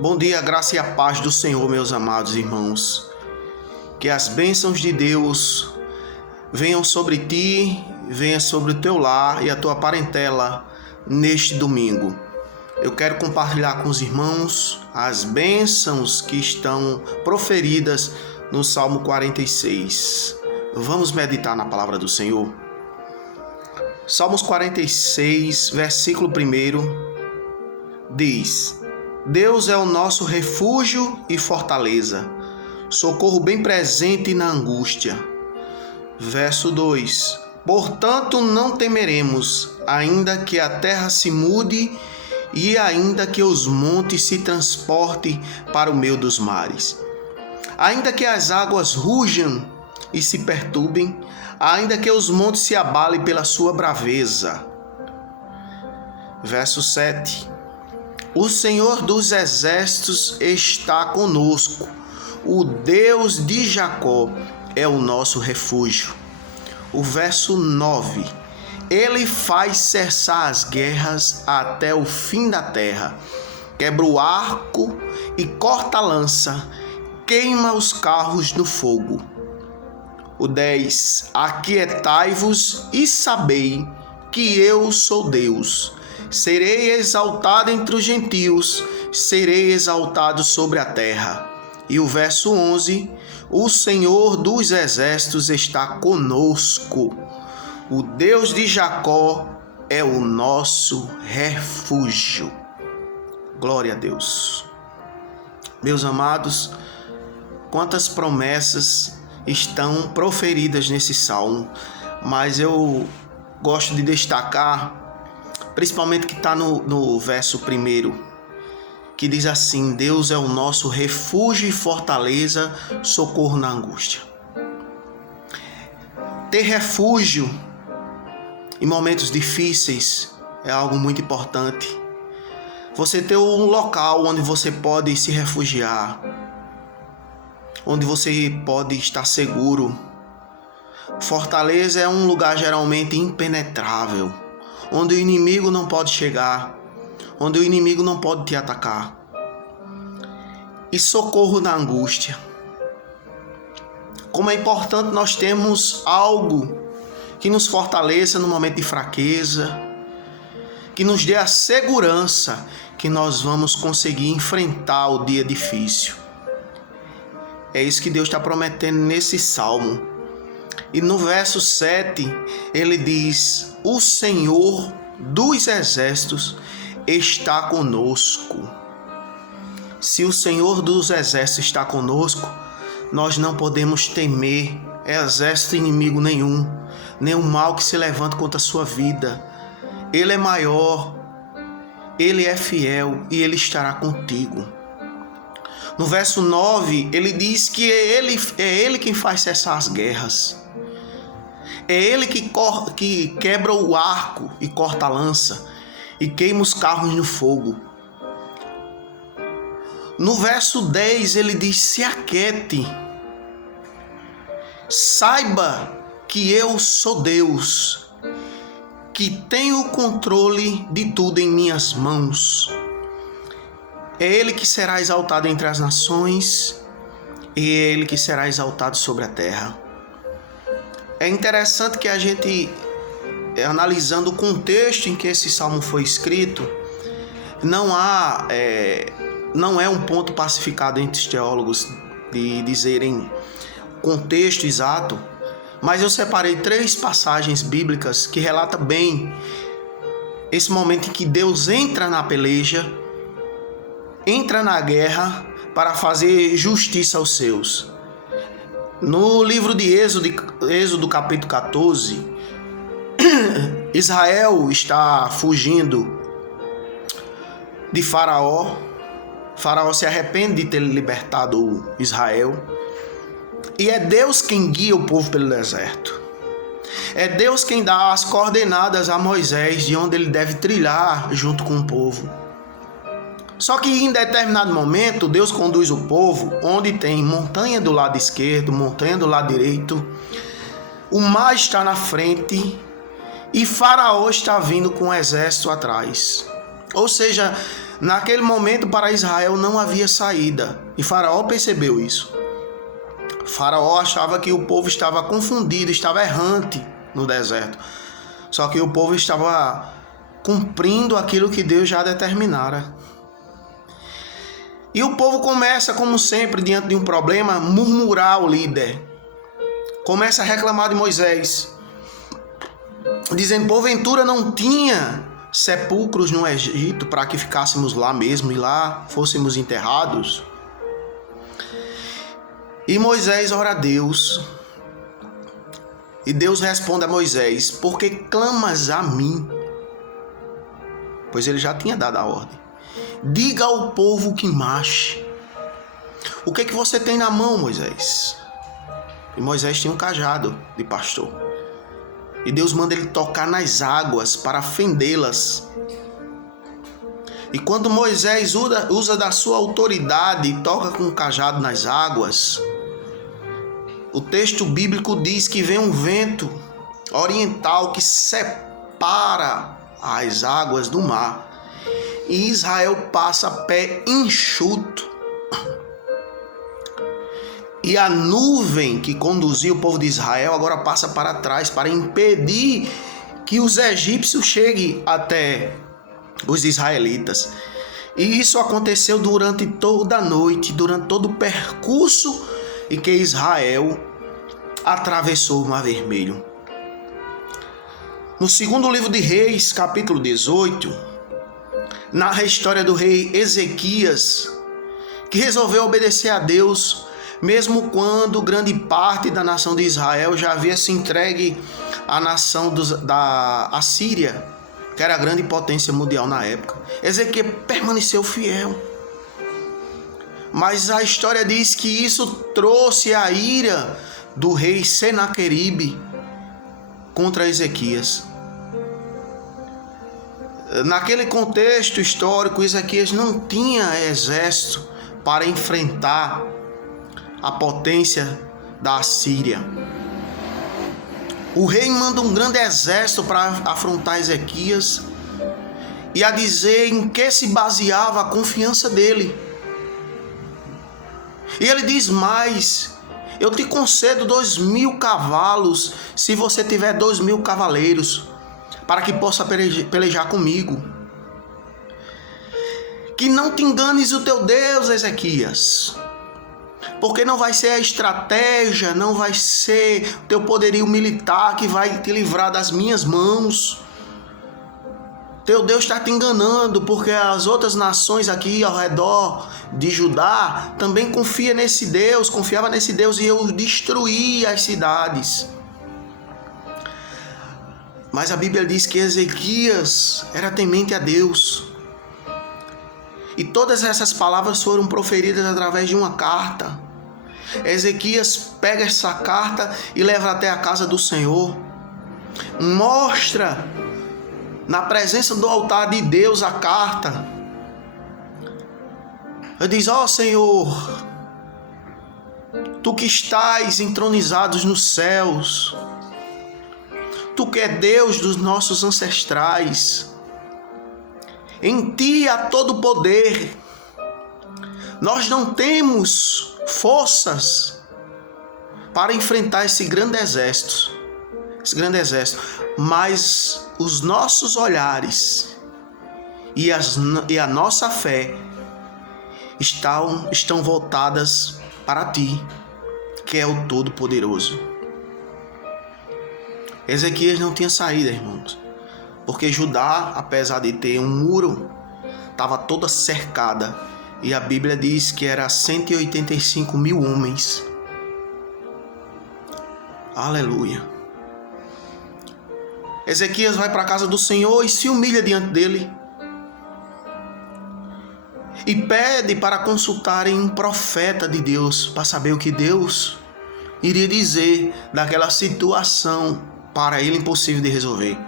Bom dia, a graça e a paz do Senhor, meus amados irmãos. Que as bênçãos de Deus venham sobre ti, venham sobre o teu lar e a tua parentela neste domingo. Eu quero compartilhar com os irmãos as bênçãos que estão proferidas no Salmo 46. Vamos meditar na palavra do Senhor. Salmos 46, versículo 1, diz: Deus é o nosso refúgio e fortaleza, socorro bem presente na angústia. Verso 2: Portanto não temeremos, ainda que a terra se mude e ainda que os montes se transportem para o meio dos mares. Ainda que as águas rujam e se perturbem, ainda que os montes se abalem pela sua braveza. Verso 7: O Senhor dos exércitos está conosco, o Deus de Jacó é o nosso refúgio. O verso 9: Ele faz cessar as guerras até o fim da terra, quebra o arco e corta a lança, queima os carros no fogo. O 10: Aquietai-vos e sabei que eu sou Deus. Serei exaltado entre os gentios, serei exaltado sobre a terra. E o verso 11: O Senhor dos exércitos está conosco. O Deus de Jacó é o nosso refúgio. Glória a Deus. Meus amados, quantas promessas estão proferidas nesse salmo, mas eu gosto de destacar principalmente que está no verso 1, que diz assim: Deus é o nosso refúgio e fortaleza, socorro na angústia. Ter refúgio em momentos difíceis é algo muito importante. Você ter um local onde você pode se refugiar, onde você pode estar seguro. Fortaleza é um lugar geralmente impenetrável, onde o inimigo não pode chegar, onde o inimigo não pode te atacar. E socorro na angústia. Como é importante nós termos algo que nos fortaleça no momento de fraqueza, que nos dê a segurança que nós vamos conseguir enfrentar o dia difícil. É isso que Deus está prometendo nesse salmo. E no verso 7, ele diz: O Senhor dos exércitos está conosco. Se o Senhor dos exércitos está conosco, nós não podemos temer exército inimigo nenhum mal que se levanta contra a sua vida. Ele é maior, ele é fiel e ele estará contigo. No verso 9, ele diz que é ele quem faz cessar as guerras. É ele que quebra o arco e corta a lança e queima os carros no fogo. No verso 10 ele diz: se aquiete, saiba que eu sou Deus, que tenho o controle de tudo em minhas mãos. É ele que será exaltado entre as nações e é ele que será exaltado sobre a terra. É interessante que a gente, analisando o contexto em que esse salmo foi escrito, não é um ponto pacificado entre os teólogos de dizerem contexto exato, mas eu separei 3 passagens bíblicas que relatam bem esse momento em que Deus entra na peleja, entra na guerra para fazer justiça aos seus. No livro de Êxodo capítulo 14, Israel está fugindo de Faraó. Faraó se arrepende de ter libertado Israel. E é Deus quem guia o povo pelo deserto. É Deus quem dá as coordenadas a Moisés de onde ele deve trilhar junto com o povo. Só que em determinado momento, Deus conduz o povo onde tem montanha do lado esquerdo, montanha do lado direito. O mar está na frente e Faraó está vindo com um exército atrás. Ou seja, naquele momento para Israel não havia saída. E Faraó percebeu isso. Faraó achava que o povo estava confundido, estava errante no deserto. Só que o povo estava cumprindo aquilo que Deus já determinara. E o povo começa, como sempre, diante de um problema, a murmurar o líder. Começa a reclamar de Moisés, dizendo: porventura não tinha sepulcros no Egito para que ficássemos lá mesmo e lá fôssemos enterrados? E Moisés ora a Deus. E Deus responde a Moisés: por que clamas a mim? Pois ele já tinha dado a ordem. Diga ao povo que marche. O que você tem na mão, Moisés? E Moisés tinha um cajado de pastor. E Deus manda ele tocar nas águas para fendê-las. E quando Moisés usa da sua autoridade e toca com o cajado nas águas, o texto bíblico diz que vem um vento oriental que separa as águas do mar. E Israel passa a pé enxuto. E a nuvem que conduzia o povo de Israel agora passa para trás para impedir que os egípcios cheguem até os israelitas. E isso aconteceu durante toda a noite, durante todo o percurso em que Israel atravessou o Mar Vermelho. No segundo livro de Reis, capítulo 18, narra a história do rei Ezequias, que resolveu obedecer a Deus, mesmo quando grande parte da nação de Israel já havia se entregue à nação da Assíria, que era a grande potência mundial na época. Ezequias permaneceu fiel. Mas a história diz que isso trouxe a ira do rei Senaqueribe contra Ezequias. Naquele contexto histórico, Ezequias não tinha exército para enfrentar a potência da Assíria. O rei manda um grande exército para afrontar Ezequias e a dizer em que se baseava a confiança dele. E ele diz mais: eu te concedo 2.000 cavalos se você tiver 2.000 cavaleiros, para que possa pelejar comigo. Que não te enganes o teu Deus, Ezequias, porque não vai ser a estratégia, não vai ser o teu poderio militar que vai te livrar das minhas mãos. Teu Deus está te enganando, porque as outras nações aqui ao redor de Judá também confiava nesse Deus, e eu destruí as cidades. Mas a Bíblia diz que Ezequias era temente a Deus. E todas essas palavras foram proferidas através de uma carta. Ezequias pega essa carta e leva até a casa do Senhor. Mostra na presença do altar de Deus a carta. Ele diz: ó Senhor, tu que estás entronizados nos céus, tu que é Deus dos nossos ancestrais, em ti há todo poder. Nós não temos forças para enfrentar esse grande exército, mas os nossos olhares e a nossa fé estão voltadas para ti, que é o Todo-Poderoso. Ezequias não tinha saída, irmãos, porque Judá, apesar de ter um muro, estava toda cercada, e a Bíblia diz que era 185.000 homens. Aleluia. Ezequias vai para a casa do Senhor e se humilha diante dele e pede para consultarem um profeta de Deus, para saber o que Deus iria dizer daquela situação para ele impossível de resolver.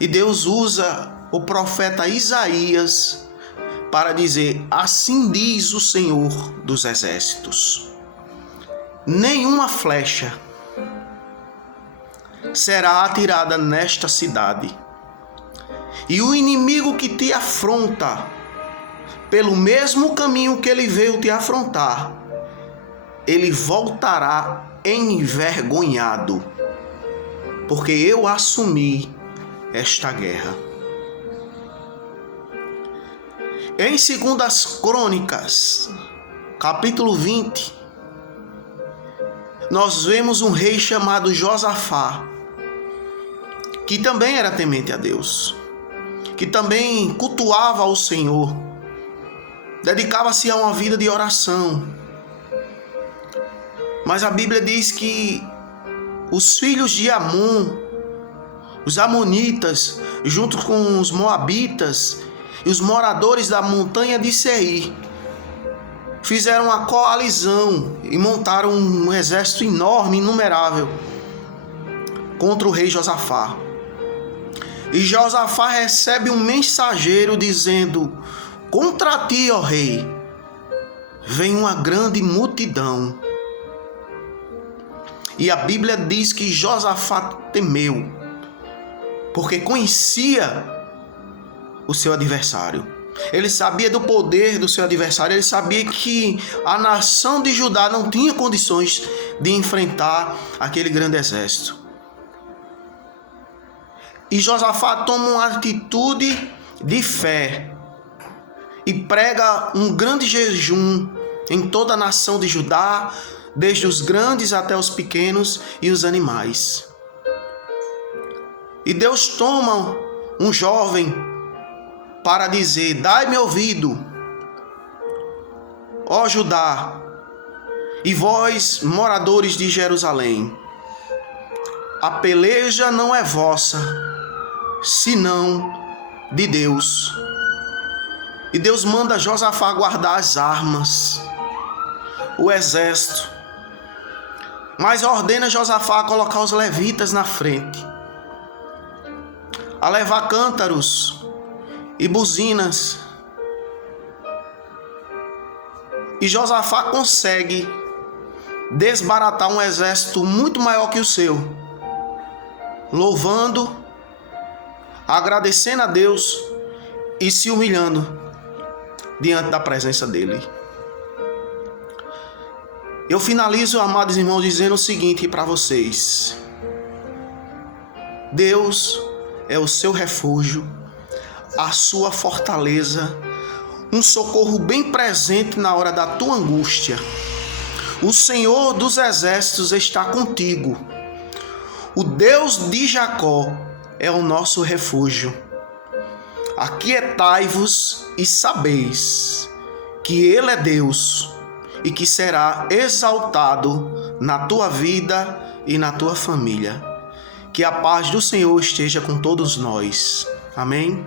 E Deus usa o profeta Isaías para dizer: assim diz o Senhor dos exércitos, nenhuma flecha será atirada nesta cidade, E o inimigo que te afronta pelo mesmo caminho que ele veio te afrontar, ele voltará envergonhado, porque eu assumi esta guerra. Em 2 Crônicas, capítulo 20, nós vemos um rei chamado Josafá, que também era temente a Deus, que também cultuava ao Senhor, dedicava-se a uma vida de oração. Mas a Bíblia diz que os filhos de Amon, os amonitas, junto com os moabitas e os moradores da montanha de Seir, fizeram uma coalizão e montaram um exército enorme, inumerável, contra o rei Josafá. E Josafá recebe um mensageiro dizendo: contra ti, ó rei, vem uma grande multidão. E a Bíblia diz que Josafá temeu, porque conhecia o seu adversário. Ele sabia do poder do seu adversário, ele sabia que a nação de Judá não tinha condições de enfrentar aquele grande exército. E Josafá toma uma atitude de fé e prega um grande jejum em toda a nação de Judá, desde os grandes até os pequenos e os animais. E Deus toma um jovem para dizer: dai-me ouvido, ó Judá, e vós, moradores de Jerusalém, a peleja não é vossa, senão de Deus. E Deus manda Josafá guardar as armas, o exército, mas ordena Josafá a colocar os levitas na frente, a levar cântaros e buzinas. E Josafá consegue desbaratar um exército muito maior que o seu, louvando, agradecendo a Deus e se humilhando diante da presença dele. Eu finalizo, amados irmãos, dizendo o seguinte para vocês: Deus é o seu refúgio, a sua fortaleza, um socorro bem presente na hora da tua angústia. O Senhor dos exércitos está contigo. O Deus de Jacó é o nosso refúgio. Aquietai-vos e sabeis que Ele é Deus e que será exaltado na tua vida e na tua família. Que a paz do Senhor esteja com todos nós. Amém?